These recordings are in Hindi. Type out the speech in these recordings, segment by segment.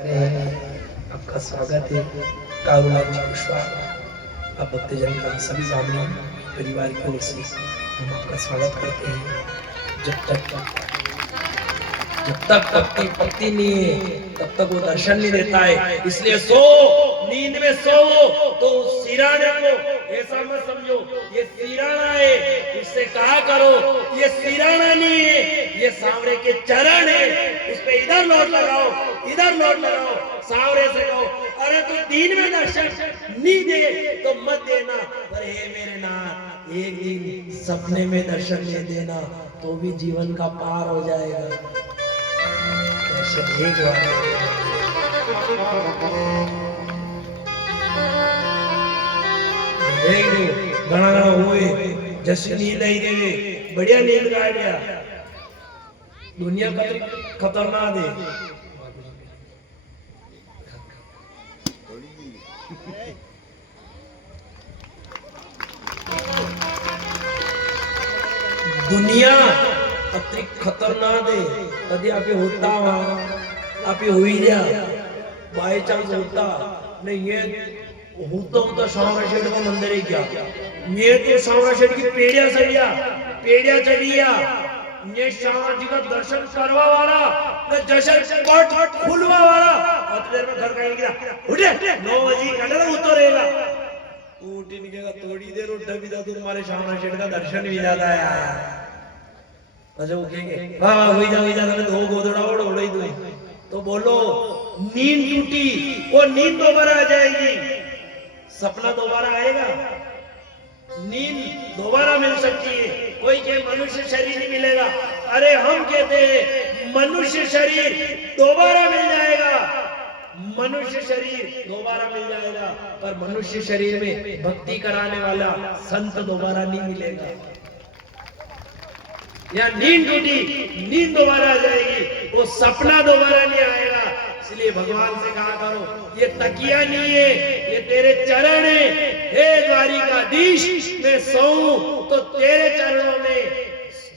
अरे आपका स्वागत है कारुलाल जी कुशवाहा। आप भक्तजन का सभी ब्राह्मणों परिवार की ओर से हम आपका स्वागत करते हैं। जब तक पत्ती पत्ती नहीं है तब तक वो दर्शन नहीं देता है। इसलिए सो नींद में सो तो सिराने को ऐसा मत समझो ये सिराना है, उससे कहा करो ये सिराना नहीं है, ये सांवरे के चरण है, उस पे इधर लौट लगाओ, इधर लौट लगाओ। सांवरे से कहो अरे तू दिन में दर्शन नहीं दे तो मत देना, पर हे मेरे नाथ एक दिन सपने में दर्शन दे देना तो भी जीवन का पार हो जाएगा। दर्शन एक बार घना घना हुए जैसी नींद आई गई, बढ़िया नींद आ गया। दुनिया खतरनाक है। दुनिया अति खतरनाक है। कधी आपे होता आपे होई द्या बाय चांस होता नहीं ये होता शावरा शेठ का मंदिर है क्या ये तो शावरा शेठ की पेड़िया चढ़िया ये शावरा जी का दर्शन करवा वाला न जशन पट खुलवा वाला और देर में घर का गया उठे 9 बजे कटरा उतरेगा उठ निकलेगा थोड़ी देर उठ भी तो तुम्हारे शावरा शेठ का दर्शन भी जाता है यार। अच्छा वो कहेंगे वाह हुई जा दो गोदड़ा उड़ तो बोलो नींद टूटी वो नींद दोबारा आ जाएगी, सपना दोबारा आएगा, नींद दोबारा मिल सकती है। कोई के मनुष्य शरीर नहीं मिलेगा, अरे हम कहते हैं मनुष्य शरीर दोबारा मिल जाएगा, मनुष्य शरीर दोबारा मिल जाएगा, पर मनुष्य शरीर में भक्ति कराने वाला संत दोबारा नहीं मिलेगा। या नींद टूटी नींद दोबारा आ जाएगी, वो सपना दोबारा नहीं आएगा। इसलिए भगवान से कहा करो ये तकिया नहीं है, ये तेरे चरण है। हे द्वारिकाधीश मैं सोऊं तो तेरे चरणों में,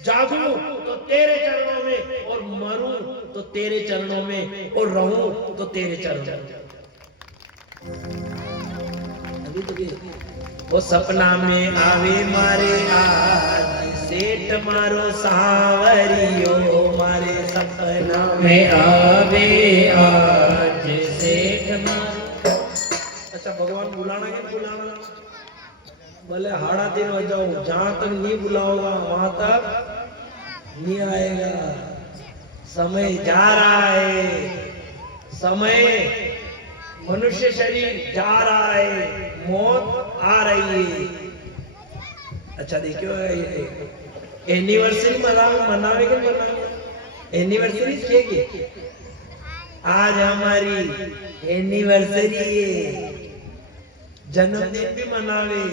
जागूं तो तेरे चरणों में, और मरूं तो तेरे चरणों में, और रहूं तो तेरे चरणों में। अभी तो वो सपना में आवे मारे आज सेठ मारो सांवरियो, मारे सपना में आवे आज सेठ मारो। अच्छा भगवान बुलाना क्या बुलाना, बोले 3:30 हो जाओ, जहां तक नहीं बुलाओगा वहां तक नहीं आएगा। समय जा रहा है, समय मनुष्य शरीर जा रहा है, मौत आ रही है। अच्छा देखियो एनिवर्सरी मनावे के एनिवर्सरी के आज हमारी एनिवर्सरी है, जन्मदिन भी मनावे,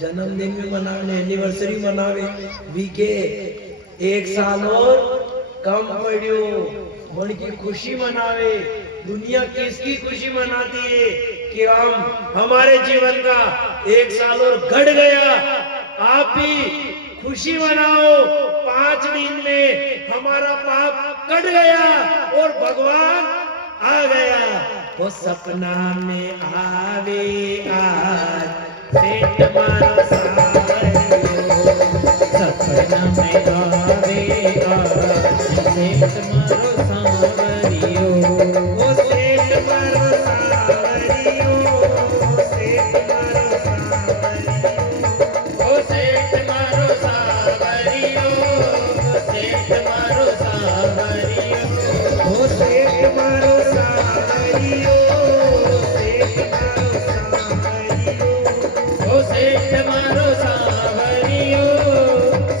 जन्मदिन भी मनावे, एनिवर्सरी मनावे, वीके 1 साल और कम पड़ियो मन की खुशी मनावे। दुनिया किसकी खुशी मनाती है कि हम हमारे जीवन का 1 साल और घट गया, आप भी खुशी मनाओ 5 दिन में हमारा पाप कट गया और भगवान आ गया। वो सपना में आवे आज सेठ मारो सांवरियो, सपना में आवे आज सेठ मारो सांवरियो, ओ सेठ मारो सांवरियो, सेठ मारो सांवरियो, ओ सेठ मारो सांवरियो, सेठ मारो सांवरियो, ओ सेठ मारो सांवरियो,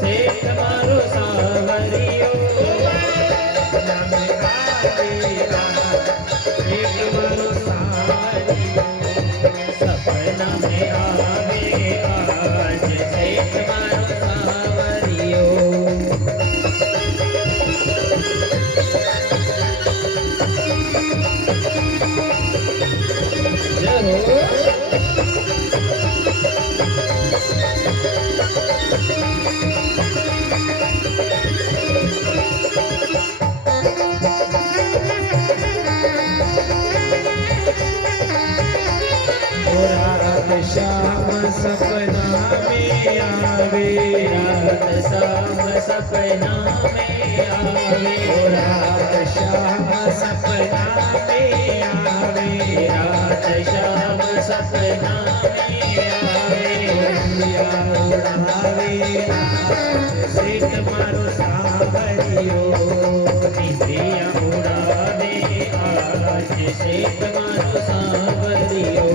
सेठ मारो सांवरियो, ओ सेठ मारो सांवरियो, सेठ मारो सांवरियो, सपना में आवे आज सेठ मारो सांवरियो। शाम सपना में आवे, रात शाम सपना में आवे, रात शाम सपना में आवे, रात शाम सपना में आवे, उड़िया उड़ावे से तुम्हारो सावरियो, निधिया उड़ावे आज से तुम्हारो सांवरियो।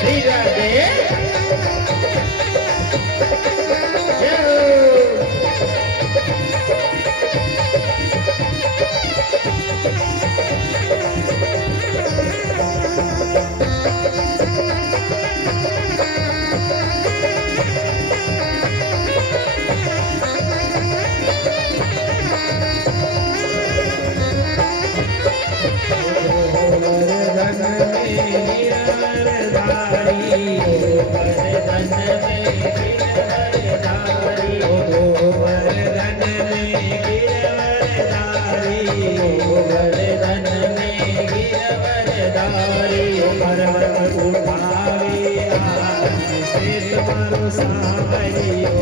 श्री राधे सावरियो,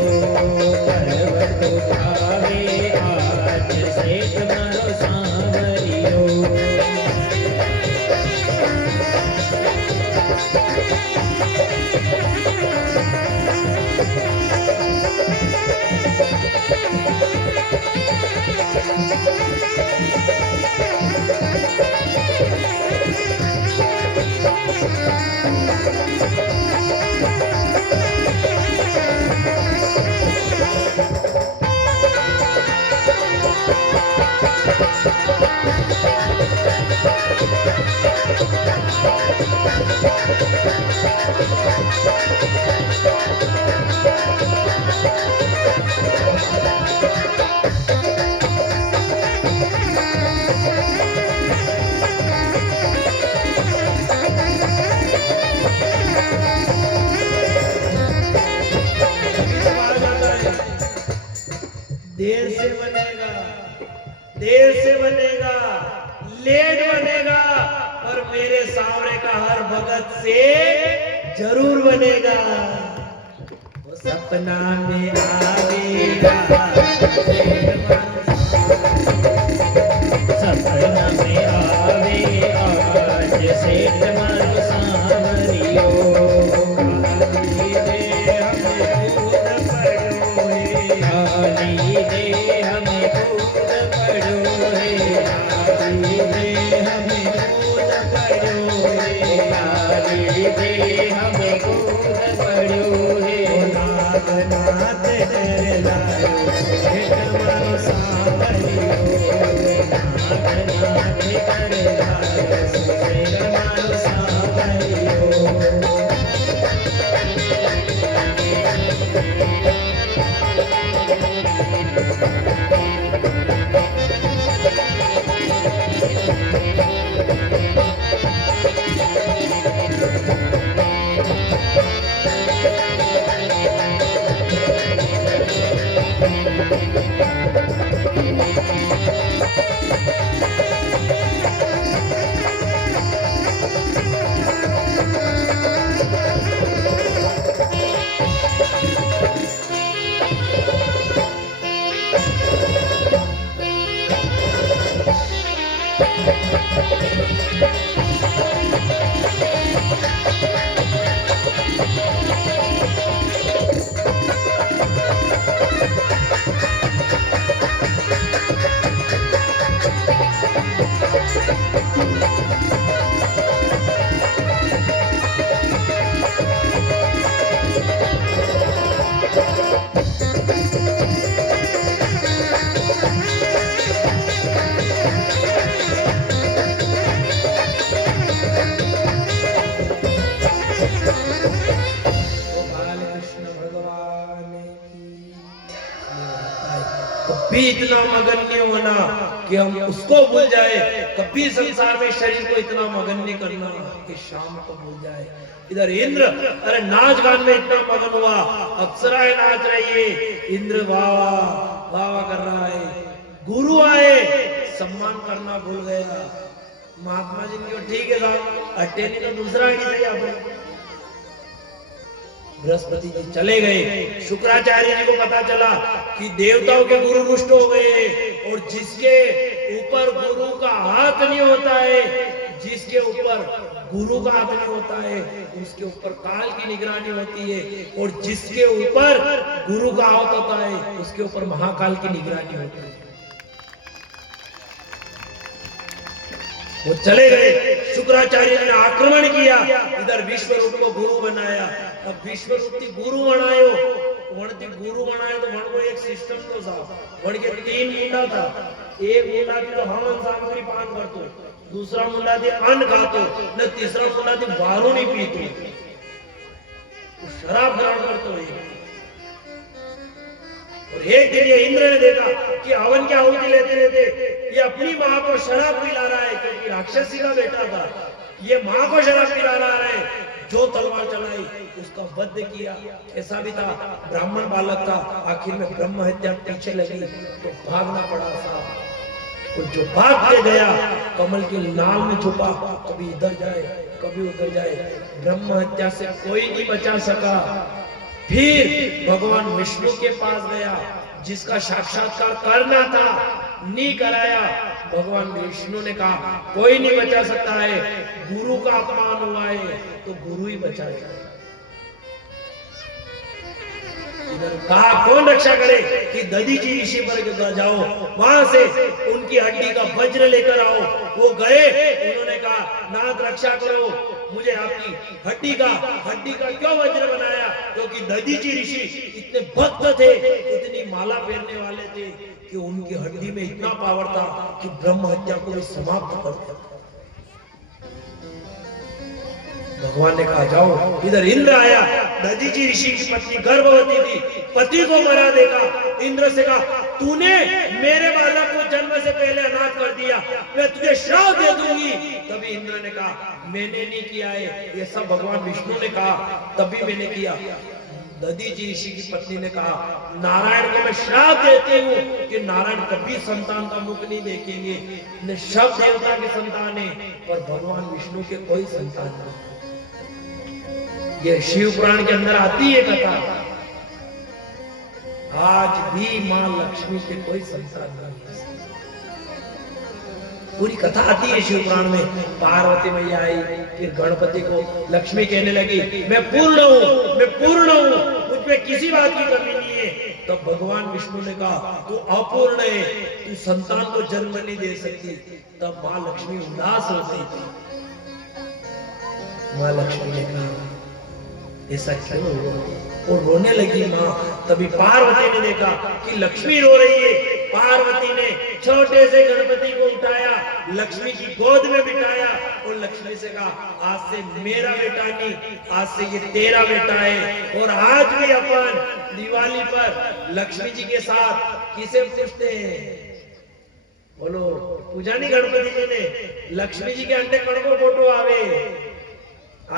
पर्वत उठावे आज से तुम्हारो सांवरियो। देर से बनेगा, देर से बनेगा, लेट बनेगा, और मेरे सामने का हर भगत से जरूर बनेगा। वो सपना में आवेगा, सपना में आवे आज से तुम्हारो सांवरियो। खाली दे हमें दूध पड़ो है, खाली दे हमें दूध पड़ो है, खाली दे हमें कूद पड़ो है। नाथ नाथ तेरे लायो, हे तुम्हारो सावरियो, नाथ नाथ कर लायो हे तुम्हारो सावरियो। कभी इतना मगन नहीं होना कि हम उसको भूल जाए। कभी संसार में शरीर को इतना मगन नहीं करना कि शाम को भूल जाए। इधर इंद्र अरे नाच गान में इतना मगन हुआ, अप्सराएं नाच रही है, इंद्र वावा वावा कर रहा है। गुरु आए, सम्मान करना भूल गया। महात्मा जी ने ठीक है साहब, अट्टे नहीं तो दूसरा ही नहीं आपने। बृहस्पति जी चले गए। शुक्राचार्य जी को पता चला कि देवताओं के गुरु रुष्ट हो गए, और जिसके ऊपर गुरु का हाथ नहीं होता है, जिसके ऊपर गुरु का हाथ नहीं होता है, उसके ऊपर काल की निगरानी होती है, और जिसके ऊपर गुरु का हाथ होता है, उसके ऊपर महाकाल की निगरानी होती है। वो चले गए। शुक्राचार्य ने आक्रमण किया, इधर विश्वरूप को गुरु बनाया। अब विश्वरूप गुरु बनायो, वणती गुरु बनाए तो वण को एक सिस्टम तो था, वण के 3 मुंडा था। एक मुंडा थी तो हवन सामग्री पान करतो, दूसरा मुंडा थी अन्न खातो, ने तीसरा मुंडा थी दारू नहीं पीतो, शराब ग्रहण करतो है। और एक दिन ये इंद्र ने देखा कि हवन की आहुति लेते लेते ये अपनी मां को शराब पिला रहा है, क्योंकि राक्षसी का बेटा था, ये मां को शराब पिला रहा है। जो तलवार चलाई उसका वध किया। ऐसा भी था, ब्राह्मण बालक था, आखिर में ब्रह्म हत्या पीछे लगी तो भागना पड़ा था। तो जो भाग के गया कमल के नाल में छुपा, कभी इधर जाए कभी उधर जाए, ब्रह्म हत्या से कोई नहीं बचा सका। फिर भगवान विष्णु के पास गया, जिसका साक्षात्कार करना था, नहीं कराया। भगवान विष्णु ने कहा कोई नहीं बचा सकता है, गुरु का अपमान हुआ है तो गुरु ही बचाएगा। कहा कौन रक्षा करे कि दधीचि ऋषि पर जाओ, वहां से उनकी हड्डी का वज्र लेकर आओ। वो गए, उन्होंने कहा नाथ रक्षा करो, मुझे आपकी हड्डी का क्यों वज्र बनाया? क्योंकि दधीचि ऋषि इतने भक्त थे, इतनी माला फेरने वाले थे कि उनकी हड्डी में इतना पावर था कि ब्रह्म हत्या को भी समाप्त कर दिया। भगवान ने कहा जाओ। इधर इंद्र आया, दधीचि ऋषि की पत्नी गर्भवती थी, पति को मरा देखा। इंद्र से कहा तूने मेरे बालक को जन्म से पहले अनाथ कर दिया, मैं तुझे श्राप दे दूंगी। तभी इंद्र ने कहा मैंने नहीं किया है, ये सब भगवान विष्णु ने कहा, तभी मैंने किया। दधीचि ऋषि की पत्नी ने कहा नारायण को मैं श्राप देती हूँ कि नारायण कभी संतान का मुख नहीं देखेंगे, न सब देवता के संतान है, पर भगवान विष्णु के कोई संतान नहीं। ये शिव पुराण के अंदर आती है कथा। आज भी मां लक्ष्मी के कोई संतान नहीं, पूरी कथा आती है शिव पुराण में। पार्वती मैया आई, फिर गणपति को लक्ष्मी कहने लगी मैं पूर्ण हूँ, मुझ में किसी बात की कमी नहीं है। तब भगवान विष्णु ने कहा तू अपूर्ण है, तू संतान को जन्म नहीं दे सकती। तब मां लक्ष्मी उदास हो गई थी। मां लक्ष्मी ने कहा ऐसा क्यों हो? और रोने लगी मां। तभी पार्वती ने देखा कि लक्ष्मी रो रही है। पार्वती ने छोटे से गणपति को उठाया, लक्ष्मी की गोद में बिठाया और लक्ष्मी से कहा आज से मेरा बेटा नहीं, आज से ये तेरा बेटा है। और आज भी अपन दिवाली पर लक्ष्मी जी के साथ किसे पूछते हैं? बोलो पूजा नहीं गणपति जी ने, लक्ष्मी जी के अंडे कण को फोटो आवे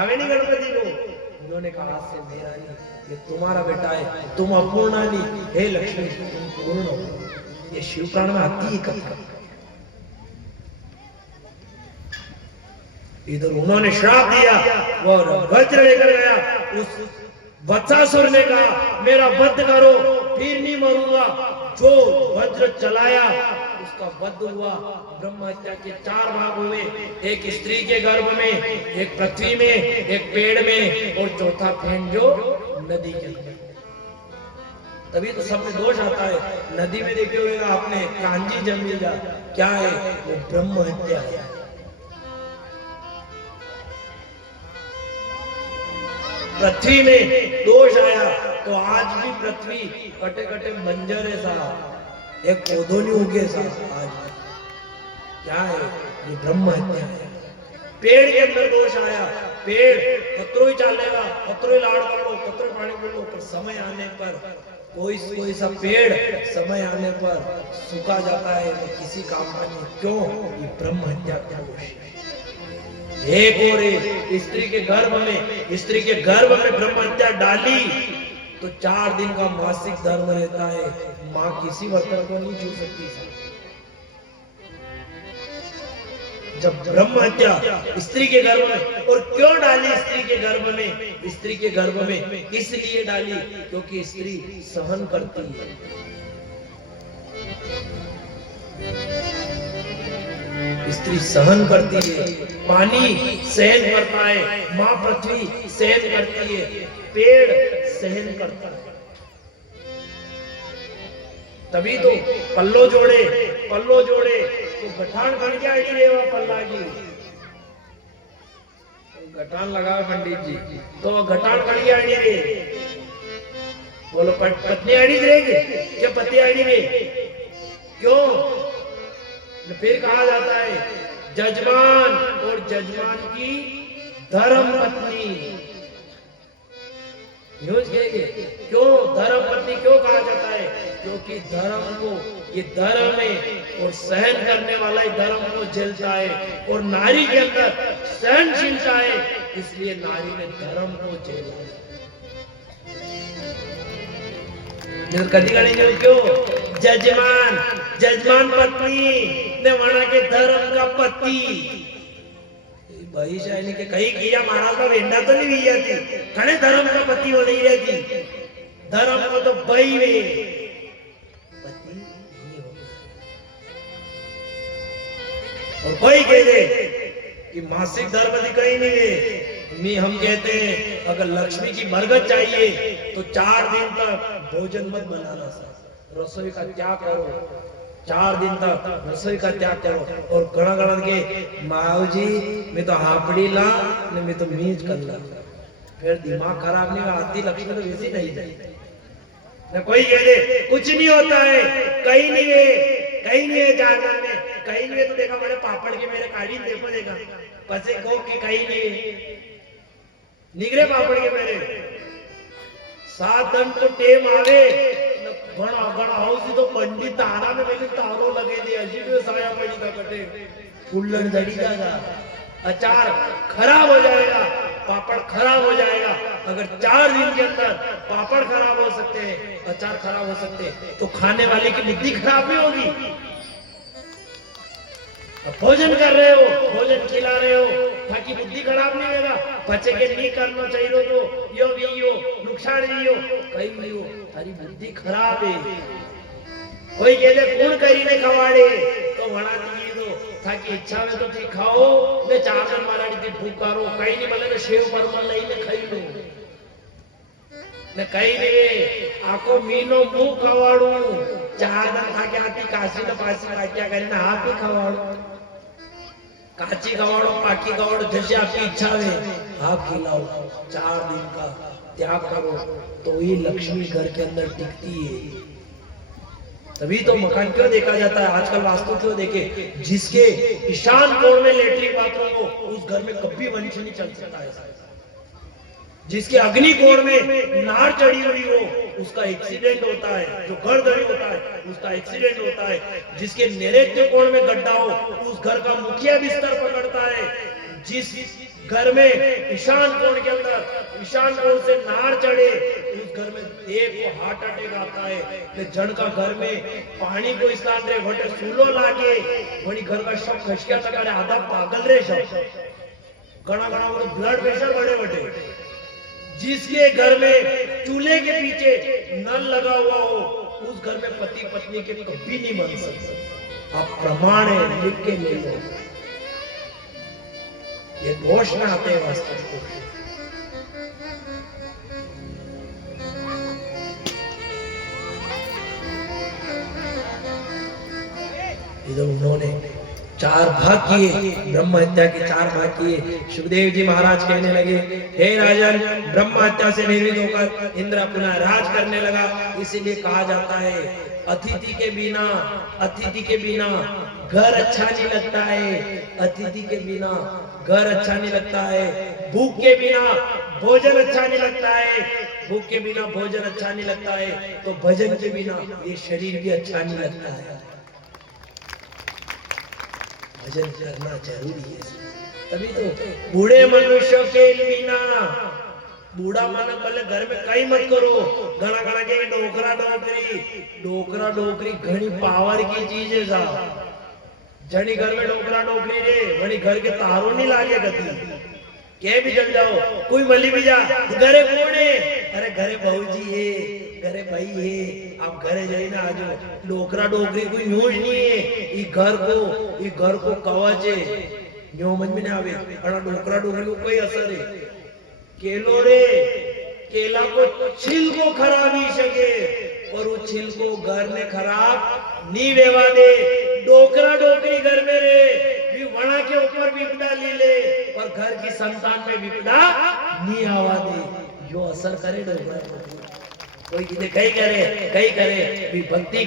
नहीं गणपति को। उन्होंने कहा आज से मेरा नहीं, ये तुम्हारा बेटा है, तुम अपूर्ण नहीं, हे लक्ष्मी तुम पूर्ण हो। ये शिव पुराण में आती है कथा। इधर उन्होंने श्राप दिया, वो वज्र लेकर गया। उस वत्सासुर ने कहा मेरा वध करो, फिर नहीं मरूंगा। जो वज्र चलाया उसका वध हुआ। ब्रह्म हत्या के 4 भाग हुए, एक स्त्री के गर्भ में, एक पृथ्वी में, एक पेड़ में, और चौथा फैन जो नदी के अंदर। तभी तो सब में दोष आता है। नदी में देखे होगा आपने कांजी जमीजा, क्या है वो? ब्रह्म हत्या है। पृथ्वी में दोष आया तो आज भी पृथ्वी कटे कटे बंजर है साहब, एक पौधो नहीं उगे साहब। आज क्या है? ये ब्रह्म हत्या है। पेड़ के अंदर दोष आया, पेड़ कतरो ही चालेगा, कतरो ही लाड़ कर लो, कतरो पानी पी लो, पर समय आने पर कोई सा पेड़ समय आने पर सूखा जाता है, तो किसी काम का नहीं। क्यों? ये ब्रह्म हत्या का दोष है। एक और स्त्री के गर्भ में ब्रह्म हत्या डाली तो 4 दिन का मासिक धर्म रहता है। मां किसी बर्तन को नहीं छू सकती। जब ब्रह्म हत्या स्त्री के गर्भ में, और क्यों डाली स्त्री के गर्भ में? स्त्री के गर्भ में इसलिए डाली क्योंकि स्त्री सहन करती है। स्त्री सहन करती है, पानी सहन करता है, माँ पृथ्वी सहन करती है, पेड़ सहन करता है। तभी तो पल्लो जोड़े तो गठान कर क्या रेवा पल्ला की गठान लगा पंडित जी, तो गठान कर क्या रे बोलो, पत्नी आड़ी रहेगी क्या? पति आड़ी रे क्यों? फिर कहा जाता है जजमान और जजमान की धर्म पत्नी। क्यों धर्म पत्नी क्यों कहा जाता है? क्योंकि धर्म को, ये धर्म है और सहन करने वाला ही धर्म को झेलता है, और नारी के अंदर सहनशीलता है, इसलिए नारी ने धर्म को झेला। कदी गणी क्यों? जजमान पत्नी ने वणा के धर्म का पति भाई शायनी के कहीं किया महाराज का वेंडा तो नहीं हुई जाती, कने धर्म का पति हो नहीं रहती। धर्म को तो भाई वे पति नहीं होता। और कोई कह दे कि मासिक धर्म भी कहीं नहीं है, हम कहते हैं अगर लक्ष्मी की बरगद चाहिए तो 4 दिन तक भोजन मत बनाना, रसोई का त्याग करो, 4 दिन तक रसोई का त्याग करो। और गणा के माओ जी मैं तो हापड़ी ला ने मैं तो मीज कर ला, फिर दिमाग खराब नहीं आती, लक्ष्मी तो वैसी नहीं जाती न। कोई कह दे कुछ नहीं होता है, कहीं नहीं है जाना में, कहीं नहीं है तो देखा मेरे पापड़ के मेरे काढ़ी देखो देखा पसे को कि कहीं नहीं निगरे पापड़ के मेरे 7 दिन तो टेम आवे घणा हाउस तो पंडित तारा में पहले तारो लगे दे अजी भी साया पड़ी का कटे फुल्लन जड़ी जाएगा, अचार खराब हो जाएगा, पापड़ खराब हो जाएगा। अगर 4 दिन के अंदर पापड़ खराब हो सकते हैं, अचार खराब हो सकते हैं, तो खाने वाले की बुद्धि खराब नहीं होगी। भोजन कर रहे हो, भोजन खिला रहे हो ताकि बुद्धि खराब नहीं होगा, बच्चे के नहीं करना चाहिए तो यो भी यो नुकसान भी हो कहीं भी हो, तारी बुद्धि खराब है। कोई कहते कौन करी ने खवाड़े तो वणा दिए दो ताकि इच्छा में तो ठीक खाओ ने 4 दिन माराड़ी थी भूख करो, कहीं नहीं बोले शेव परमल नहीं ने खाई लो ने कहीं नहीं आको मीनो मुंह खवाड़ू 4 दिन खा के आती काशी ने पासी काट्या કરીને हाथ ही खवाड़ो, काची खवाड़ो पाकी खवाड़ो जैसे आपकी इच्छा है आप खिलाओ। 4 दिन का त्याग करो तो ये लक्ष्मी घर के अंदर टिकती है। तभी तो मकान क्यों देखा जाता है आजकल, वास्तु क्यों देखे, जिसके ईशान कोण में लेटरिन बाथरूम हो उस घर में कभी वंश नहीं चल सकता है। जिसके अग्नि कोण में नार चढ़ी हुई हो उसका एक्सीडेंट होता है, जो गर्दड़ी होता है उसका एक्सीडेंट होता है। जिसके नैऋत्य कोण में गड्ढा हो उस घर का मुखिया बिस्तर पकड़ता है। जिस घर में ईशान कोण के अंदर ईशान कोण से नार चढ़े उस घर में देव को हार्ट अटैक आता है। जन का घर में पानी को स्थान रे वटे सूलो लागे वही घर का सब खसकिया तक आधा पागल रे सब घना ब्लड प्रेशर बढ़े वटे। जिसके घर में चूल्हे के पीछे नल लगा हुआ हो उस घर में पति पत्नी के कभी नहीं बन सकते। आप प्रमाण है लिख के ले लो, ये दोष ना आते वास्तव। इधर उन्होंने 4 भाग किए, ब्रह्म हत्या के 4 भाग किए। सुखदेव जी महाराज कहने लगे हे राजन, ब्रह्म हत्या से निर्मित होकर इंद्र पुनः राज करने लगा। इसीलिए कहा जाता है अतिथि के बिना घर अच्छा नहीं लगता है, अतिथि के बिना घर अच्छा नहीं लगता है, भूख के बिना भोजन अच्छा नहीं लगता है, भूख के बिना भोजन अच्छा नहीं लगता है, तो भजन के बिना ये शरीर भी अच्छा नहीं लगता है। भजन करना जरूरी है। तभी तो बूढ़े मनुष्यों के बिना, बूढ़ा माना पहले घर में कहीं मत करो, घना घना के डोकरा डोकरी घनी पावर की चीज है साहब। जनी घर में डोकरा डोकरी रे वनी घर के तारों नहीं लागे गति के भी जल जाओ कोई मली भी जा घरे कौन है अरे घरे बहूजी है घरे भाई है आप घरे जाए ना आजो डोकरा डोकरी कोई यूज नहीं है ये घर को कवच है न्यो मन में ना आवे अड़ा डोकरा डोकरी को कोई असर है केलो रे केला को छिल को खराब ही सके और वो छिल को घर में खराब नहीं वेवा दे डोकरा डोकरी घर में रे भी वणा के ऊपर विपदा ली ले और घर की संतान में विपदा नहीं आवा दे जो असर करे डोकरा कोई किसे कई करे भी भक्ति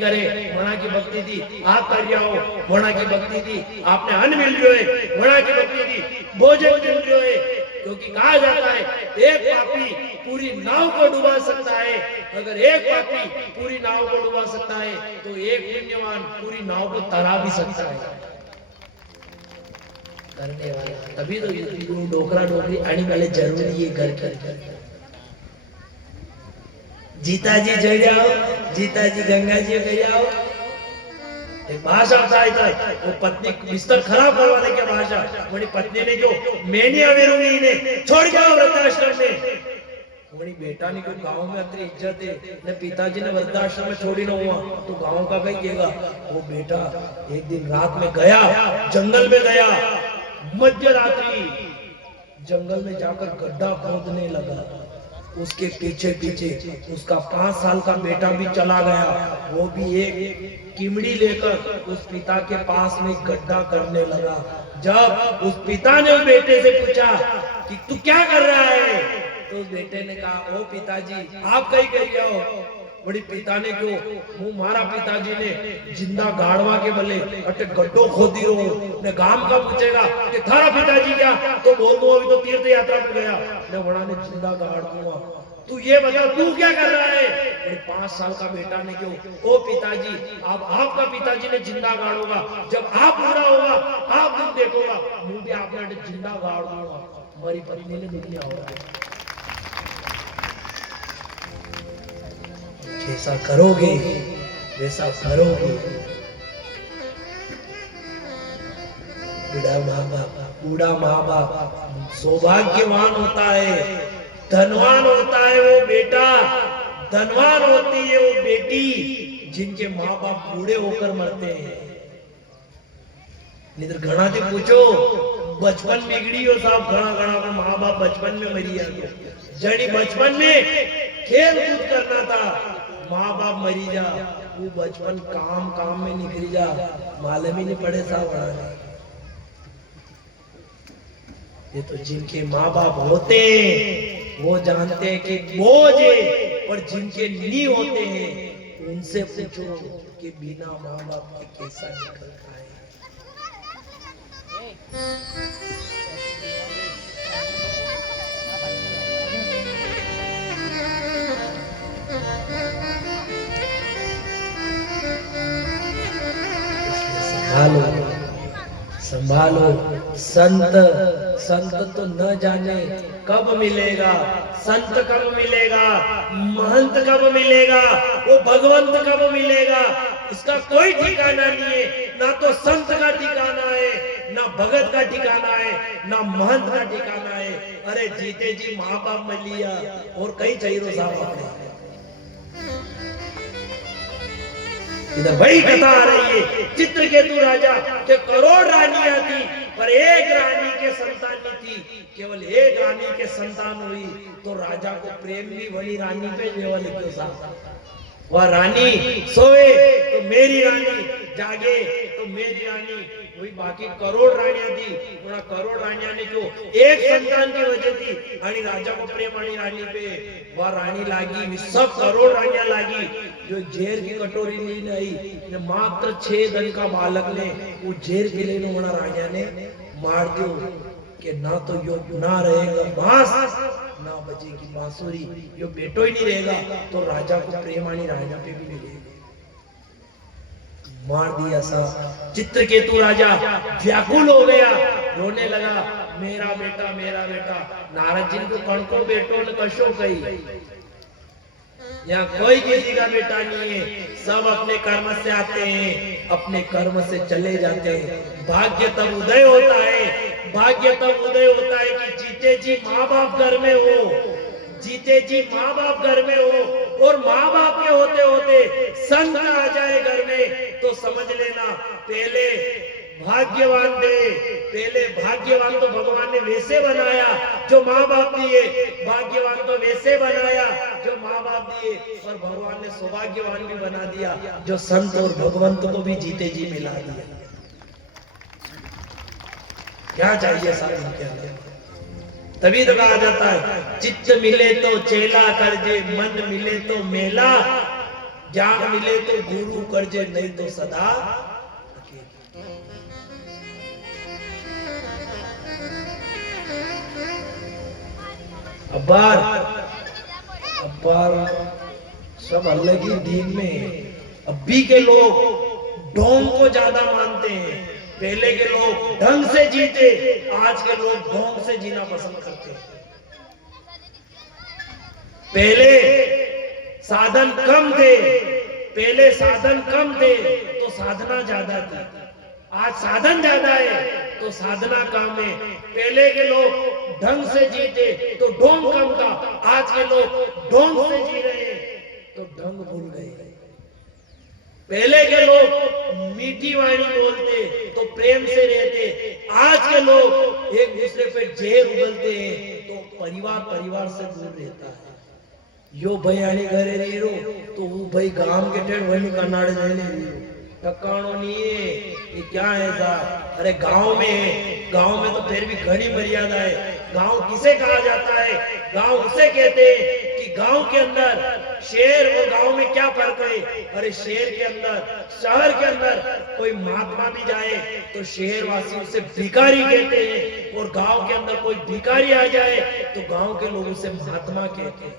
करे वणा की भक्ति थी आप कर जाओ वणा की भक्ति थी आपने अन्न मिल रहे है वणा की भक्ति थी भोजन मिल रहे है क्योंकि कहा जाता है एक पापी पूरी नाव को डुबा सकता है अगर एक पापी पूरी नाव को डुबा सकता है तो एक पुण्यवान पूरी नाव को तरा भी सकता है करने वाला तभी तो डोकरा डोकरी आने वाले जरूरी है घर के जीताजी जय जाओ जीताजी गंगा जी गए जाओ एक भाषा था वो पत्नी बिस्तर खराब करवाने की भाषा मेरी पत्नी ने जो मैंने अवेरुंगी ने छोड़ जाओ वृद्धाश्रम में मेरी बेटा ने कोई गांव में इतनी इज्जत है ने पिताजी ने वृद्धाश्रम में छोड़ी ना हुआ तो गांव का कहीं कहेगा वो बेटा एक दिन रात में गया जंगल में गया मध्य रात्रि जंगल में जाकर गड्ढा खोदने लगा उसके पीछे पीछे उसका 5 साल का बेटा भी चला गया वो भी एक किमड़ी लेकर उस पिता के पास में गड्ढा करने लगा जब उस पिता ने उस बेटे से पूछा कि तू क्या कर रहा है तो उस बेटे ने कहा ओ पिताजी आप कहीं कर जाओ बड़ी पिता ने क्यों वो मारा पिताजी ने जिंदा गाड़वा के बले अटे गड्ढो खोदी रो ने गांव का पूछेगा कि थारा पिताजी क्या तो बोल दो अभी तो तीर्थ यात्रा पे गया ने बड़ा ने जिंदा गाड़ दूंगा तू ये बता तू क्या कर रहा है बड़े 5 साल का बेटा ने क्यों ओ पिताजी आप आपका पिताजी ने जिंदा गाड़ोगा जब आप पूरा होगा आप दुख देखोगा मुंह भी आपने जिंदा गाड़ दूंगा हमारी पत्नी ने दुनिया होगा जैसा करोगे वैसा करोगे बूढ़ा माँ बाप सौभाग्यवान होता है धनवान होता है वो बेटा धनवान होती है वो बेटी जिनके माँ बाप बूढ़े होकर मरते हैं नहीं तो घना थी पूछो बचपन बिगड़ी हो साहब घना माँ बाप बचपन में मरी जाते जड़ी बचपन में खेल कूद करना था माँ बाप मरी जा वो बचपन काम में निकली जा मालूम ही नहीं पड़े साहब ये तो जिनके माँ बाप होते हैं वो जानते हैं कि बोझ है और जिनके नहीं होते हैं उनसे पूछो कि बिना माँ बाप के कैसा निकलता है संभालो संत तो न जाने कब मिलेगा संत कब मिलेगा महंत कब मिलेगा वो भगवंत कब मिलेगा इसका कोई ठिकाना नहीं है ना तो संत का ठिकाना है ना भगत का ठिकाना है ना महंत का ठिकाना है अरे जीते जी माँ बाप मिल लिया और कई चाहिए साहब इधर वही कथा आ रही है चित्रकेतु राजा के करोड़ रानियां थी पर एक रानी के संतान थी केवल एक रानी के संतान हुई तो राजा को प्रेम भी वही रानी पे वाले के साथ वह रानी सोए तो मेरी रानी जागे तो मेरी रानी वही बाकी करोड़ रानियां थी करोड़ रानियां ने जो एक संतान की वजह थी आणि राजा को प्रेम आणि रानी पे वह रानी लागी सब करोड़ रानियां लागी जो जेर की कटोरी लेने आई मात्र 6 दिन का बालक ने वो जेर के लेने वाला राजा ने मार दियो कि ना तो यो ना रहेगा बांस ना बचेगी बांसुरी यो बेटो ही नहीं रहेगा तो राजा को प्रेम आणि राजा पे भी नहीं रहेगा मार दिया सा चित्रकेतु राजा व्याकुल हो गया रोने लगा मेरा बेटा नारद जी को कणको बेटो ने कशो कही यहाँ कोई किसी का बेटा नहीं है, सब अपने कर्म से आते हैं, अपने कर्म से चले जाते हैं। भाग्य तब उदय होता है, भाग्य तब उदय होता है कि जीते जी माँ बाप घर में हो, जीते जी माँ बाप घर में हो, और माँ बाप के होते होते संत आ जाए घर में, तो समझ लेना पहले भाग्यवान थे, पहले भाग्यवान तो भगवान ने वैसे बनाया जो माँ बाप दिए, भाग्यवान तो वैसे बनाया जो माँ बाप दिए, और भगवान ने सौभाग्यवान भी बना दिया जो संत और भगवंत को भी जीते जी मिला दिया। क्या चाहिए साधन के अंदर? तभी तो कहा जाता है चित्त मिले तो चेला करजे, मन मिले तो मेला, ज्ञान मिले तो गुरु करजे, नहीं तो सदा अब्बार सब अलग ही दीन में। अभी के लोग ढोंग को ज्यादा मानते हैं, पहले के लोग ढंग से जीते, आज के लोग ढोंग से जीना पसंद करते हैं। पहले साधन कम थे, पहले साधन कम थे तो साधना ज्यादा थी, आज साधन ज्यादा है तो साधना कम है। पहले के लोग ढंग से जीते तो ढोंग कम था, आज के लोग ढोंग से जी रहे हैं तो ढंग भूल गए। पहले के लोग मीठी वाणी बोलते तो प्रेम से रहते, आज के लोग एक दूसरे पे जहर उगलते हैं तो परिवार से दूर रहता है। यो भाई आने घरे रही रो तो वो भाई गांव के टेढ़ वही कनाड़े रहने रही टकाणो नहीं है, ये क्या है साहब? अरे गांव में है, गांव में तो फिर भी घनी मर्यादा है। गांव किसे कहा जाता है? गांव उसे कहते हैं कि गांव के अंदर शहर और गांव में क्या फर्क है? अरे शहर के अंदर, शहर के अंदर कोई महात्मा भी जाए तो शहर वासी उसे भिखारी कहते हैं, और गांव के अंदर कोई भिखारी आ जाए तो गांव के लोग उसे महात्मा कहते हैं।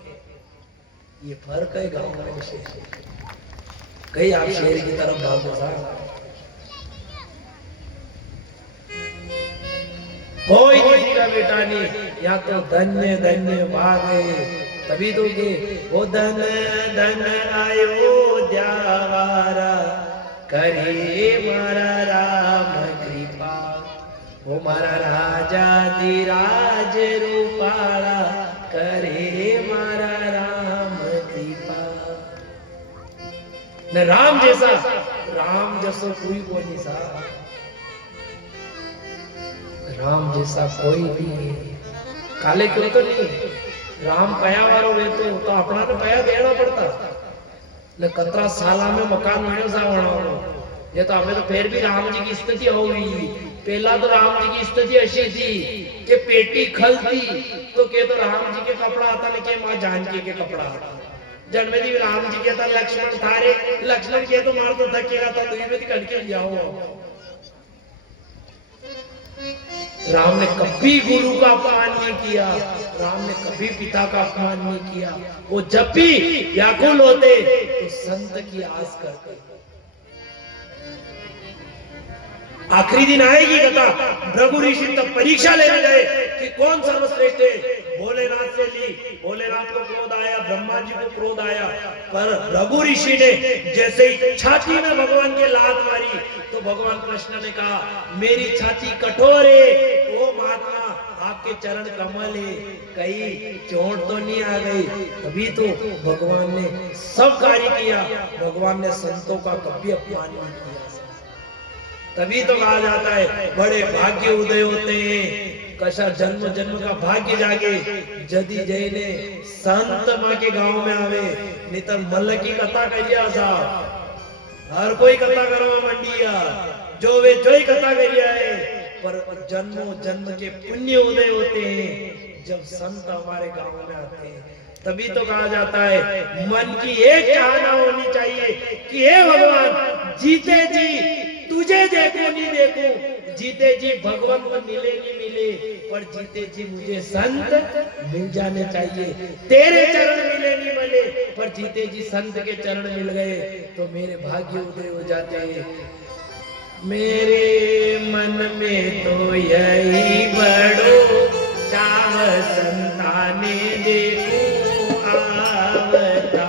ये फर्क है गांव में शहर। कहीं आप शहर की तरफ भागो साहब, कोई किसी का बेटा नहीं, या तो धन्य धन्य भागे, तभी तो के वो धन धन अयोध्या वारा करे मारा राम कृपा, वो मारा राजा धीराज रूपाला करे मारा राम कृपा। न राम जैसा कोई नहीं साहब, राम जैसा कोई नहीं। काले क्यों तो नहीं, राम पया वारो रहते तो अपना तो पया देना पड़ता, ले कतरा साला में मकान बनो सा बनाओ। ये तो हमें तो फिर भी राम जी की स्थिति हो गई। पहला तो राम जी की स्थिति ऐसी थी कि पेटी खलती तो के तो राम जी के कपड़ा आता, लेकिन मां जानकी के कपड़ा आता। जन्म दी राम जी के था लक्ष्मण थारे, लक्ष्मण के तो मार तो धकेगा था, दुई में कड़के जाओ। राम ने कभी गुरु का अपमान नहीं किया, राम ने कभी पिता का अपमान नहीं किया। वो जब भी व्याकुल होते तो संत की आस करते। आखिरी दिन आएगी कथा, भृगु ऋषि तब परीक्षा लेने गए कि कौन सर्वश्रेष्ठ है। भोलेनाथ से ली, भोलेनाथ को क्रोध आया, ब्रह्मा जी को क्रोध आया, पर भृगु ऋषि ने जैसे ही छाती में भगवान के लात मारी तो भगवान कृष्ण ने कहा मेरी छाती कठोर है, ओ महात्मा आपके चरण कमल है, कहीं चोट तो नहीं आ गई। तभी तो भगवान ने सब कार्य किया, भगवान ने संतों का कभी अपमान नहीं किया। तभी तो कहा जाता है बड़े भाग्य उदय होते हैं, कशा जन्म जन्म का भाग्य जागे, जदी जय ने संत मां के गांव में आवे। नहीं तो मल की कथा करिया साहब, हर कोई कथा करवा मंडिया, जो वे जो ही कथा करिया है, पर जन्मों जन्म के पुण्य उदय होते हैं जब संत हमारे गांव में आते हैं। तभी तो कहा जाता है मन की एक चाहना होनी चाहिए कि हे भगवान जीते जी तुझे देखो नहीं देखो, जीते जी भगवान को मिले नहीं मिले, पर जीते जी मुझे संत मिल जाने चाहिए। तेरे चरण मिले नहीं मिले, पर जीते जी संत के चरण मिल गए तो मेरे भाग्य उदय हो जाते हैं। मेरे मन में तो यही बड़ो चाह संताने देखो आवता,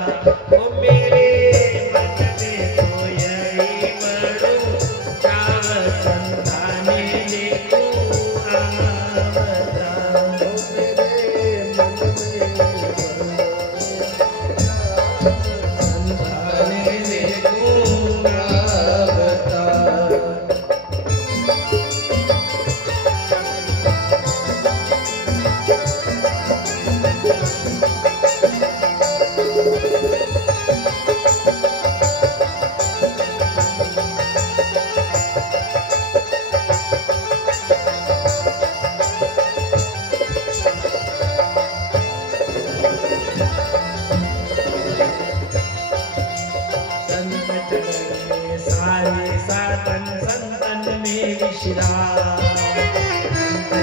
साधन संतन में विश्राम,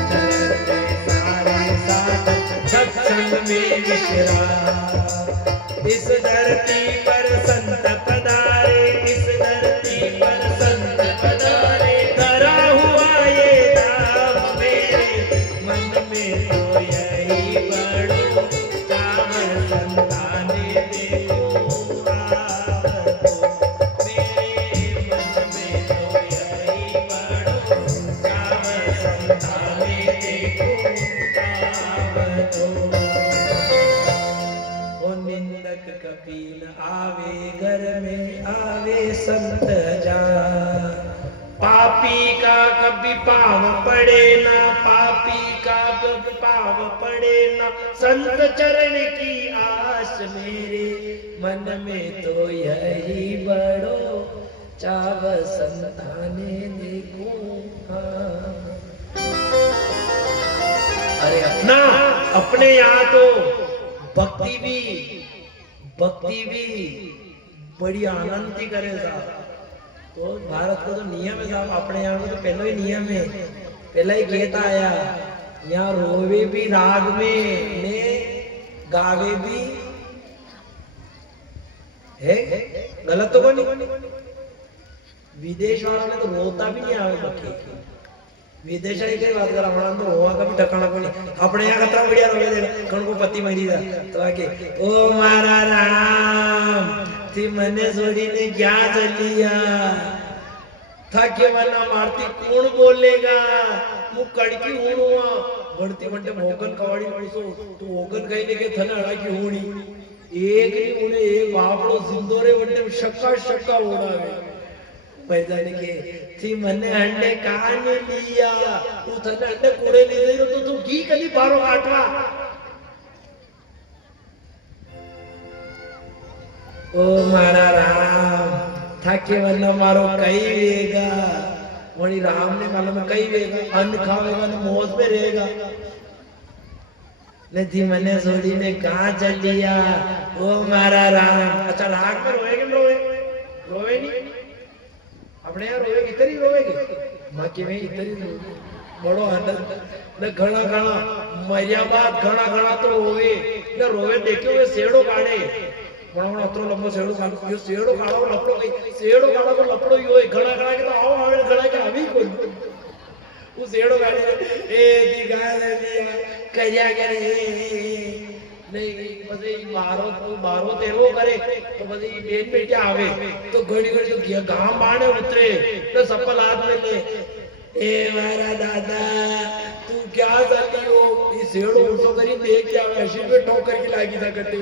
चरण सारे साधन सत्संग में विश्राम। इस धरती पर संत पधारे, इस धरती पर संत पधारे, धरा हुआ ये धाम मेरे मन में तो यही बड़ो चावल संताने देखो आवतो, मेरे मन में तो यही बड़ो चावल संताने देखो आवतो। ओ निंदक कपिल आवे घर में आवे संत जान, पापी का कभी पाव पड़े ना, पापी का कभी पाव पड़े ना, संत चरण की आस मेरे मन में तो यही बड़ो चाव संताने देखो। अरे अपने यहाँ तो भक्ति भी बड़ी आनंद ही करे साहब। तो भारत को तो नियम है साहब, अपने यहाँ को तो पहले ही नियम है, पहला ही गीत आया, यहाँ रोवे भी राग में ने गावे भी है, गलत तो नहीं। विदेश वाला ने तो रोता भी नहीं आवे बाकी, विदेश की बात कर हमारा तो हुआ का भी ठकाना को नहीं। अपने यहाँ कतरा बढ़िया रोवे देगा कौन को पति मरी जा तो आके ओ मारा राम थी मने सोड़ी ने क्या चलिया था के मना मारती कौन बोलेगा मु कड़की हुआ बढ़ती बनते भोगन कवाड़ी पूछो तू भोगन कहीं ने के थने अड़ा की होनी एक नहीं उन्हें एक बापड़ो जिंदोरे बनते शक्का शक्का होना है पैदाने के थी मने अंडे कान लिया तू थने अंडे कूड़े ले दे तो तू की कदी बारो काटवा ओ मारा राम थाके वन्ना मारो कई वेगा वही राम ने मालूम है कई वेगा अन्न खावेगा तो मौज में रहेगा लेती मने सोड़ी ने कहाँ चल लिया ओ मारा राम। अच्छा राग में रोएगे रोवे नहीं अपने यहाँ रोएगी इतनी रोएगी बाकी में इतनी रोएगी बड़ो आनंद न घना घना मरिया बात घना घना तो रोवे न रोवे देखे हुए सेड़ो काढ़े बड़ा अतरो लंबो सेड़ो काढ़ो यो सेड़ो काढ़ो लपड़ो सेड़ो काढ़ो को लपड़ो यो घना घना के तो आओ आवे घना के अभी कोई वो सेड़ो काढ़े ए दिखा दे दिया करिया करे नहीं बस बारो तेरो करे तो बस बेन बेटे आवे तो घड़ी घड़ी तो गांव बाणे उतरे तो सप्पल हाथ में ले ए मारा दादा तू क्या करती हो ये सेड़ो उठो करी देख क्या ऐसे पे ठोकर की लागी था करते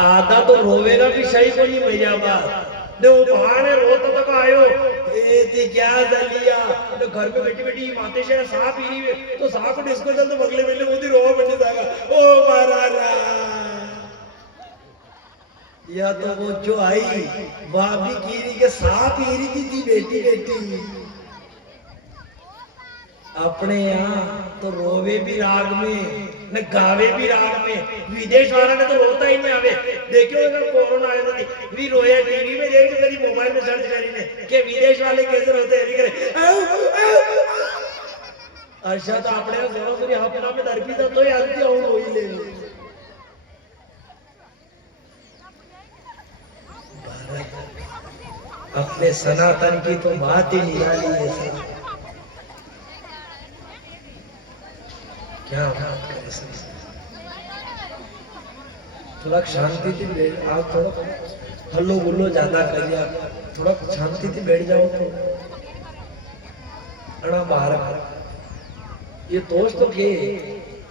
आधा तो रोवेगा भी सही को नहीं भैया बात ने वो बहाने रोता तक आयो ए ती क्या दलिया तो घर में बैठी बैठी माते से सांप ही नहीं तो सांप को डिस्को चल तो बगले में मोदी रोवा बैठे जाएगा ओ मारा रा या तो वो जो आई भाभी कीरी के सांप ही रही थी बेटी बेटी अपने यहाँ तो रोवे भी राग में न गावे भी राग में विदेश वाला ने तो रोता ही नहीं आवे देखियो अगर कोरोना आया था भी रोया टीवी में देख के कभी मोबाइल में सर्च करी ने कि विदेश वाले कैसे रोते हैं करे अच्छा तो अपने जोरों से अपना में दरपी था तो याद थी और रोई ले अपने सनातन की तो बात ही निराली है सर क्या बात करे सर थोड़ा शांति से बैठ आप थोड़ा हल्लो गुल्लो ज्यादा करिए थोड़ा शांति से बैठ जाओ तो अड़ा बाहर ये दोस्त तो के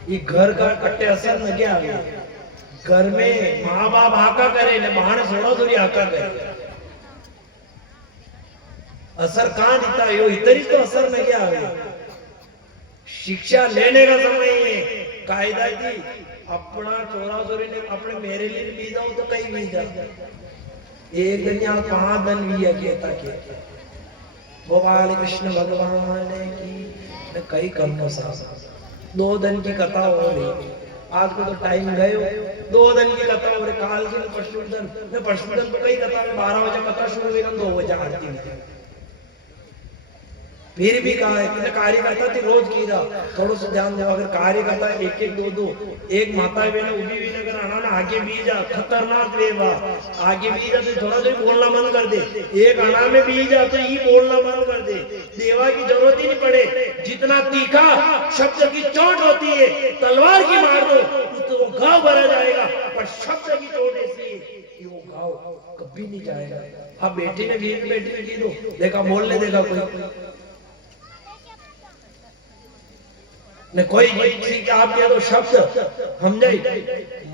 ये घर का कट्टे असर न गया घर में माँ बाप आका करे न बाहर सोड़ा थोड़ी आका करे असर कहाँ दिखता है यो इतनी तो असर न गया शिक्षा लेने का समय है कायदा की अपना चोरा चोरी ने अपने मेरे लिए भी जाओ तो कहीं नहीं जाता एक दिन यहाँ 5 दिन भी कहता के गोपाल कृष्ण भगवान की कई कम 2 दिन की कथा हो रही आज को तो टाइम गयो 2 दिन की कथा और काल की परशुदन मैं परशुदन तो कई कथा में 12 बजे कथा शुरू हुई 2 बजे आरती हुई फिर भी कहा है कि कार्यकर्ता थी रोज की रहा थोड़ा सा ध्यान दो अगर कार्यकर्ता एक एक दो एक माता बहन उभी हुई अगर आना ना आगे बीजा खतरनाक वेवा आगे बीजा तो थोड़ा सा बोलना बंद कर दे एक आना में बीजा तो ये बोलना बंद कर दे देवा की जरूरत ही नहीं पड़े जितना तीखा शब्द की चोट होती है तलवार की मार दो तो वो घाव भरा जाएगा पर शब्द की चोट ऐसी है कि वो घाव कभी नहीं जाएगा। अब बेटी ने की दो देखा बोलने देगा कोई ने कोई ठीक आप कह दो शब्द हम जाए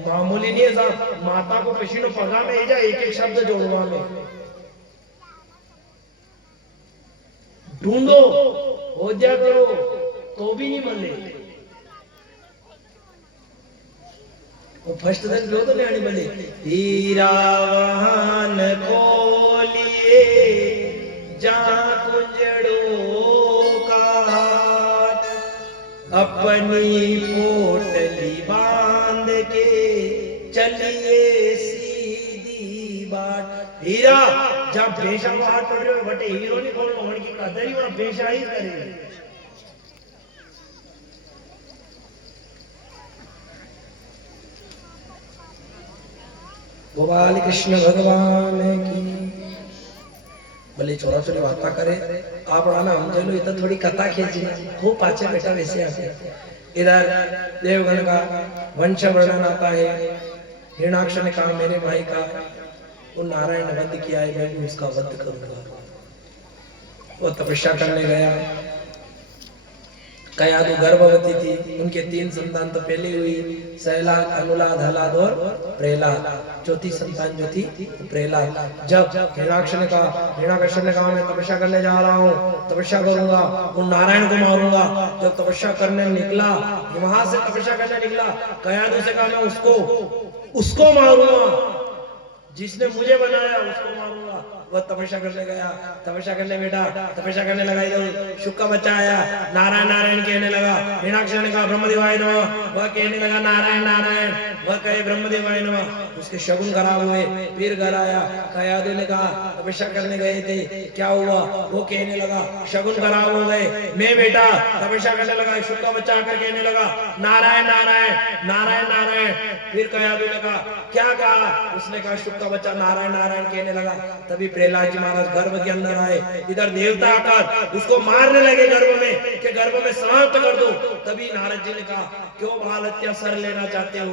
मामूली नहीं है साहब माता को पसीनो पगा में जा एक एक शब्द जोड़वा में ढूंढो हो जा करो तो भी नहीं मिले वो फर्स्ट दिन जो तो नहीं बोले हीरा वाहन को लिए जा कुंजड़ो अपनी पोटली बांध के चलिए सीधी बाट हीरा जब भेषा बाहर पड़ रहे हो बटे हीरो नहीं खोल मोहन की कदर ही वहां भेषा ही करेंगे। गोपाल कृष्ण भगवान की भले छोरा छोरी वार्ता करे आप ना हम चलो इधर थोड़ी कथा खींची खूब पाछे बेटा वैसे आते इधर देवगण का वंश वर्णन आता है। हिरणाक्ष ने कहा मेरे भाई का वो नारायण ने वध किया है मैं भी उसका वध करूंगा। वो तपस्या करने गया कयादु गर्भवती थी उनके 3 संतान तो पहले हुई सहलाद अनुलाद हलाद और प्रहलाद चौथी संतान जो थी प्रहलाद। जब हिरणाक्ष ने कहा मैं तपस्या करने जा रहा हूँ तपस्या करूंगा उन नारायण को मारूंगा। जब तपस्या करने निकला वहां से तपस्या करने निकला कयादु से कहा मैं उसको मारूंगा जिसने मुझे बनाया उसको मारूंगा। वह तपस्या करने गया तपस्या करने बेटा तपस्या करने लगा इधर शुक का बच्चा आया नारायण नारायण कहने लगा। हिरणाक्ष ने कहा ब्रह्मदेवाय नमः वह कहने लगा नारायण नारायण वह कहे ब्रह्मदेवाय नमः। उसके शगुन खराब हुए फिर घर आया कयादु ने कहा तपस्या करने गए थे क्या हुआ वो कहने लगा शगुन खराब हो गए। मैं बेटा तपस्या करने लगा शुक का बच्चा आकर कहने लगा नारायण नारायण नारायण नारायण। फिर कयादु ने कहा क्या कहा उसने कहा शुक का बच्चा नारायण नारायण कहने लगा। तभी प्रहलाद जी महाराज गर्भ के अंदर आए इधर देवता आकर उसको मारने लगे गर्भ में कि गर्भ में समाप्त कर दो। तभी नारद जी ने कहा क्यों बाल हत्या सर लेना चाहते हो।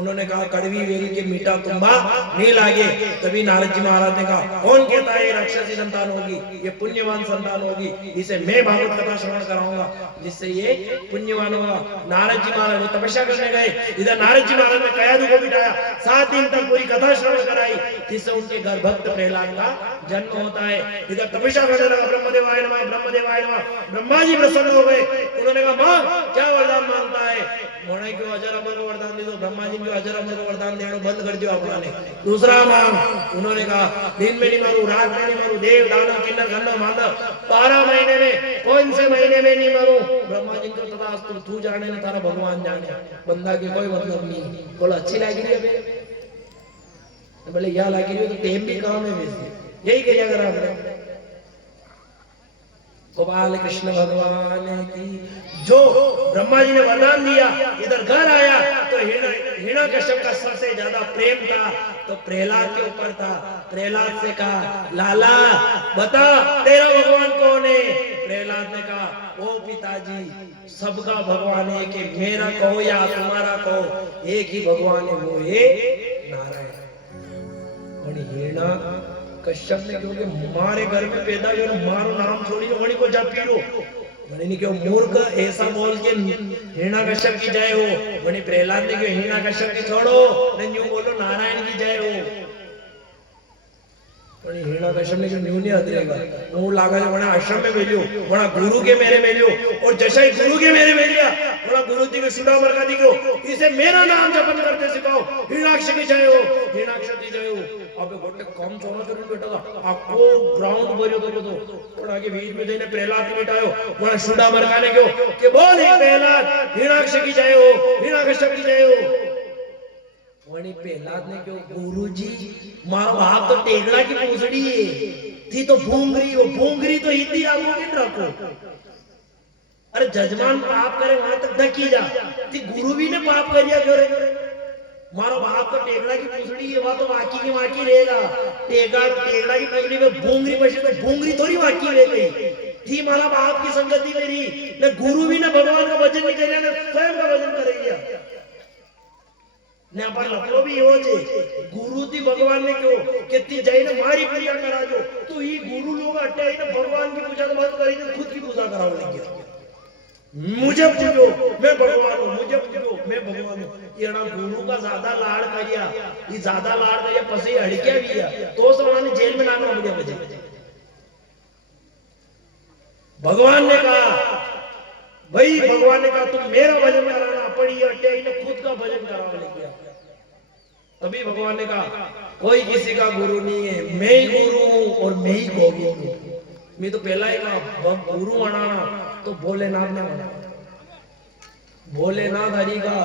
उन्होंने कहा कड़वी वेल के मीठा तुम्बा नहीं लागे। तभी नारद जी महाराज ने कहा कौन कहता है राक्षसी संतान होगी ये पुण्यवान संतान होगी इसे मैं भागवत कथा श्रवण कराऊंगा जिससे ये पुण्यवान होगा। नारद जी महाराज वो तपस्या करने गए इधर नारद जी महाराज ने कयादु को बिठाया 7 दिन तक पूरी कथा श्रवण कराई जिससे उनके घर भक्त प्रहलाद का जन्म होता है। इधर तपस्या करने लगा ब्रह्मदेवाय नमः ब्रह्मदेवाय नमः। ब्रह्मा जी प्रसन्न हो गए उन्होंने कहा मां क्या वरदान मांगता है। मोने क्यों अजर अमर को वरदान दे दो। ब्रह्मा जी को अजर अमर को वरदान देना बंद कर दियो आपने। दूसरा मांग उन्होंने कहा दिन में नहीं मारू रात में नहीं मारू देव दानव किन्नर गंधर्व मानव 12 महीने में कौन से महीने में नहीं मारू। ब्रह्मा जी को तथा तू जाने न तारा भगवान जाने बंदा के कोई मतलब नहीं। बोला अच्छी लगी रही है बोले यह लगी रही तो टेम भी काम है वैसे यही किया करा आपने। गोपाल कृष्ण भगवान की जो ब्रह्मा जी ने वरदान दिया इधर घर आया तो हिरण्यकश्यप का सबसे ज्यादा प्रेम था तो प्रहलाद के ऊपर था। प्रहलाद से कहा लाला बता तेरा भगवान कौन है। प्रहलाद ने कहा ओ पिताजी सबका भगवान है कि मेरा कहो या तुम्हारा कहो एक ही भगवान है वो है नारायण। हिरणा कश्यप ने क्योंकि मारे घर में पैदा हुए मारो नाम छोड़ी वणी को जब पीरो वणी क्यों मूर्ख ऐसा बोल के हिरणा कश्यप की जय हो। वणी प्रहलाद ने क्यों हिरणा कश्यप की छोड़ो ने न्यू बोलो नारायण की जय हो। वणी हिरणा कश्यप ने क्यों न्यू नहीं अदरेगा वो लागा जो वणा आश्रम में भेजो वणा गुरु के मेरे भेजो और जैसा ही गुरु के मेरे भेजिया वणा गुरु जी के सुना मरका दी को इसे मेरा नाम जपन करते सिखाओ हिरणाक्ष की जय हो हिरणाक्ष की जय हो। अबे गोटे कम छोरा छोरी बेटा था आको ग्राउंड भरियो तो पण आगे बीच में जઈને प्रहलाद ने बैठायो पण सुडा मरकाने क्यों के बोल हे प्रहलाद हिरणाक्ष की जय हो हिरणाक्ष की जय हो वणी प्रहलाद ने क्यों गुरुजी मारो बाप तो टेगड़ा की पूंछड़ी है थी तो भूंगरी वो भूंगरी तो हिंदी राखो कि रखो अरे जजमान पाप करे वहां तक धकी जा ती गुरु भी ने पाप करिया करे मारो बाप तो टेगड़ा की पूंछड़ी है वहां तो वाकी की वाकी रहेगा टेगड़ा की पूंछड़ी में भूंगरी पछे तो भूंगरी थोड़ी वाकी रह गई थी मारा बाप की संगति मेरी न गुरु भी ने भगवान का भजन नहीं करिया न स्वयं का भजन करेगा ने पर लपड़ो भी हो जे गुरु थी भगवान ने क्यों कि ती जઈને मारी क्रिया कराजो तो ई गुरु लोग अटे ने भगवान की पूजा तो मत करी तो खुद की पूजा कराओ लगे मुझे पूजो मैं भगवान हूं मुझे पूजो मैं भगवान हूं ये ना गुरु का ज्यादा लाड़ करिया ये ज्यादा लाड़ करिया पसे हड़किया भी है तो सोना ने जेल में नाम रख दिया बजे भगवान ने कहा भाई भगवान ने कहा तुम मेरा भजन कराना पड़ी अटे ने खुद का भजन कराओ लगे तभी भगवान ने कहा कोई किसी का गुरु नहीं है मैं ही गुरु हूं और मैं ही गोविंद हूं मैं तो पहला ही कहा गुरु बनाना तो भोलेनाथ ने बना भोलेनाथ हरि का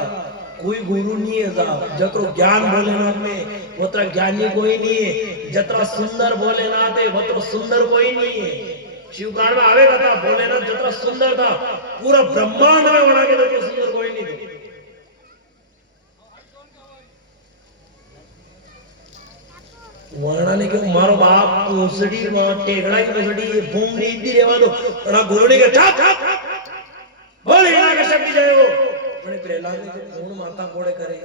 कोई गुरु नहीं है साहब जत्रो ज्ञान भोलेनाथ में उतना ज्ञानी कोई नहीं है जत्रा सुंदर भोलेनाथ है उतना सुंदर कोई नहीं है शिव पुराण में आवेगा था भोलेनाथ जत्रा सुंदर था पूरा ब्रह्मांड में बना के तो सुंदर कोई नहीं था वर्णा ने क्यों मारो बाप पूंछड़ी वहां टेगड़ा की पूंछड़ी भूंगरी इतनी रेवा दो बड़ा गुरु ने कहा चाप बोले यहाँ का शब्द जय हो बड़े प्रहलाद ने कौन माता कोड़े करे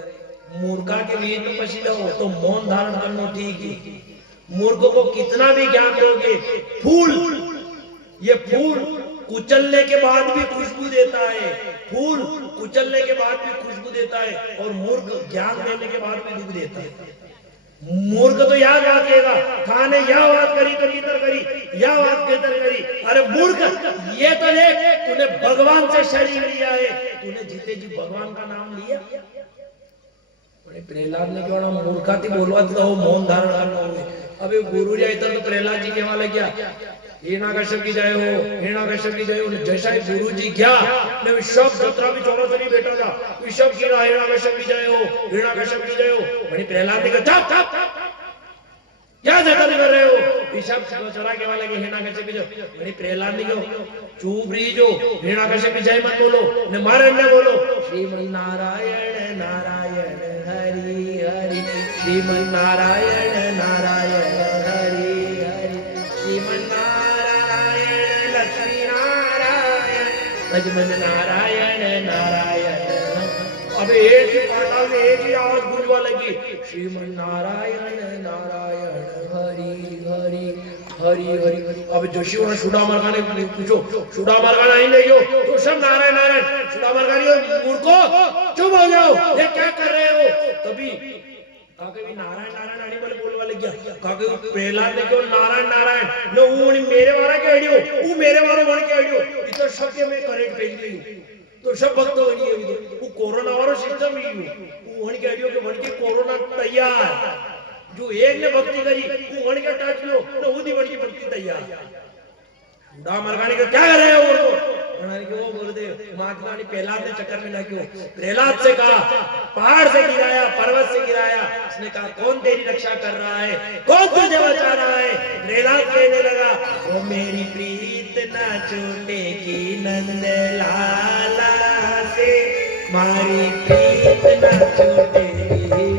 मूर्खा के बीच में पसी जाओ तो मौन धारण करना ठीक है मूर्खों को कितना भी ज्ञान दोगे फूल ये फूल कुचलने के बाद भी खुशबू देता है फूल कुचलने के बाद भी खुशबू देता है और मूर्ख ज्ञान देने के बाद भी दुख देता है मूर्ख तो या बात कहेगा खाने या बात करी तो इधर करी या बात किधर करी अरे मूर्ख ये तो देख तूने भगवान से शरीर लिया है तूने जीते जी भगवान का नाम लिया बड़े प्रहलाद ने क्यों ना मूर्खा थी बोलवा तो मौन धारण करना हुए अबे गुरु जी इधर तो प्रहलाद जी के वाले क्या हिरणाकश्यप की जय हो हिरणाकश्यप की जय हो जैसा ही गुरु जी क्या ने विश्व जत्रा भी चौरा चली बैठा था विश्व की हिरणाकश्यप की जय हो हिरणाकश्यप की जय हो बड़ी प्रहलाद ने कहा चुप क्या जता कर रहे हो विश्व चौरा के वाले के हिरणाकश्यप की जय बड़ी प्रहलाद ने कहा चुप रही जो हिरणाकश्यप की जय मत बोलो ने मारे न बोलो श्रीमन नारायण नारायण हरि हरि श्रीमन नारायण नारायण हरि हरि श्रीमन भजमन नारायण नारायण अबे एक ही पाटा में एक ही आवाज गूंजवा लगी श्रीमन नारायण नारायण हरि हरि हरि हरि अब जोशी वहां सुडा मरगाने पूछो सुडा मरगाना ही नहीं हो तो सब नारायण नारायण सुडा मरगानी मूर्खो चुप हो जाओ ये क्या कर रहे हो तभी काके भी नारायण नारायण आनी बोले बोलवा लग गया काके प्रहलाद ने क्यों नारायण नारायण नो ऊनी मेरे वाला के आडियो ऊ मेरे वाला बन के आडियो इतो शक्य में करेक्ट भेज गई तो सब भक्त बनी है वो कोरोना वाला सिस्टम ही वो वन के आडियो के बन के कोरोना तैयार जो एक ने भक्ति करी वो वन के टच लो तो उदी बन की भक्ति तैयार डा मरगाने का क्या कर रहे हो उन्होंने क्यों गुरुदेव महात्मा ने प्रहलाद ने चक्कर में ना क्यों प्रहलाद से कहा पहाड़ से गिराया पर्वत से गिराया उसने कहा कौन तेरी रक्षा कर रहा है कौन तुझे बचा रहा है प्रहलाद कहने लगा वो मेरी प्रीत न छूटेगी नंद लाला से मारी प्रीत न छूटेगी